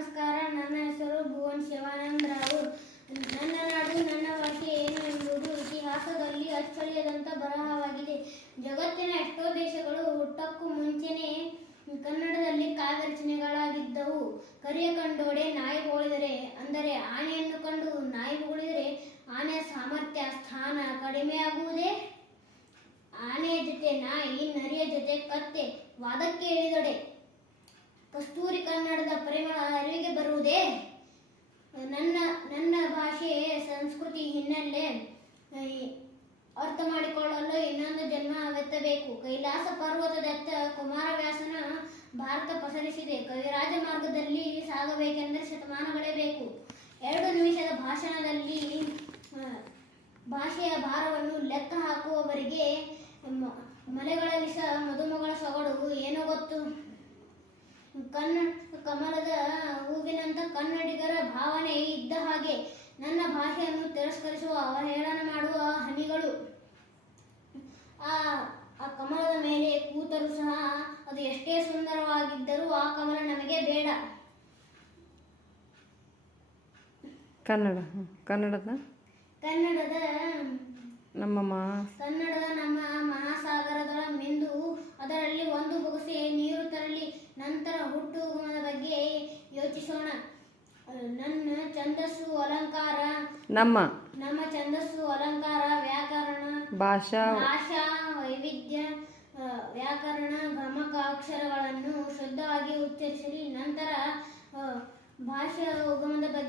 ನಮಸ್ಕಾರ. ನನ್ನ ಹೆಸರು ಭುವನ್ ಶಿವಾನಂದ ರಾವ್. ನನ್ನ ನಾಡು ನನ್ನ ಭಾಷೆ ಏನು ಎಂಬುದು ಇತಿಹಾಸದಲ್ಲಿ ಅಚ್ಚಳಿಯದಂಥ ಬರಹವಾಗಿದೆ. ಜಗತ್ತಿನ ಎಷ್ಟೋ ದೇಶಗಳು ಹುಟ್ಟಕ್ಕೂ ಮುಂಚೆನೇ ಕನ್ನಡದಲ್ಲಿ ಕಾವ್ಯ ರಚನೆಗಳಾಗಿದ್ದವು. ಕರಿಯ ಕಂಡೋಡೆ ನಾಯಿ ಬೋಳಿದರೆ, ಅಂದರೆ ಆನೆಯನ್ನು ಕಂಡು ನಾಯಿ ಬೋಳಿದರೆ ಆನೆಯ ಸಾಮರ್ಥ್ಯ ಸ್ಥಾನ ಕಡಿಮೆಯಾಗುವುದೇ? ಆನೆಯ ಜೊತೆ ನಾಯಿ, ನರಿಯ ಜೊತೆ ಕತ್ತೆ ವಾದಕ್ಕೆ ಇಳಿದೊಡೆ ಕಸ್ತೂರಿ ಕನ್ನಡದ ಪರಿಮಳ ಅರಿವಿಗೆ ಬರುವುದೇ? ನನ್ನ ಭಾಷೆ ಸಂಸ್ಕೃತಿ ಹಿನ್ನೆಲೆ ಅರ್ಥ ಮಾಡಿಕೊಳ್ಳಲು ಇನ್ನೊಂದು ಜನ್ಮವೆತ್ತಬೇಕು. ಕೈಲಾಸ ಪರ್ವತದತ್ತ ಕುಮಾರವ್ಯಾಸನ ಭಾರತ ಪಸರಿಸಿದೆ. ಕವಿರಾಜ ಮಾರ್ಗದಲ್ಲಿ ಸಾಗಬೇಕೆಂದರೆ ಶತಮಾನಗಳೇ ಬೇಕು. 2 ನಿಮಿಷದ ಭಾಷಣದಲ್ಲಿ ಭಾಷೆಯ ಭಾರವನ್ನು ಲೆಕ್ಕ ಹಾಕುವವರಿಗೆ ಮಲೆಗಳಲ್ಲಿ ಮದುಮಗಳ ಸೊಗಡು ಏನೋ ಗೊತ್ತು. ಕಮಲದ ಹೂವಿನಂತ ಕನ್ನಡಿಗರ ಭಾವನೆ ಇದ್ದ ಹಾಗೆ ನನ್ನ ಭಾಷೆಯನ್ನು ತಿರಸ್ಕರಿಸುವ, ಅವಹೇಳನ ಮಾಡುವ ಹನಿಗಳು ಆ ಕಮಲದ ಮೇಲೆ ಕೂತರೂ ಸಹ ಅದು ಎಷ್ಟೇ ಸುಂದರವಾಗಿದ್ದರೂ ಆ ಕಮಲ ನಮಗೆ ಬೇಡ. ಕನ್ನಡದ ನಮ್ಮ ಮಹಾಸಾಗರದೊಳ ಮಿಂದು ಅದರಲ್ಲಿ ಒಂದು ಬೊಗಸೆ ನೀರು ತರಲಿ. ನಂತರ ಹುಟ್ಟುಗಮದ ಬಗ್ಗೆ ಯೋಚಿಸೋಣ. ನಮ್ಮ ಛಂದಸ್ಸು ಅಲಂಕಾರ ವ್ಯಾಕರಣ ಭಾಷಾ ವೈವಿಧ್ಯ ವ್ಯಾಕರಣ ಗಮಕ ಅಕ್ಷರಗಳನ್ನು ಶುದ್ಧವಾಗಿ ಉಚ್ಚರಿಸಲಿ. ನಂತರ ಭಾಷಾ ಉಗಮದ ಬಗ್ಗೆ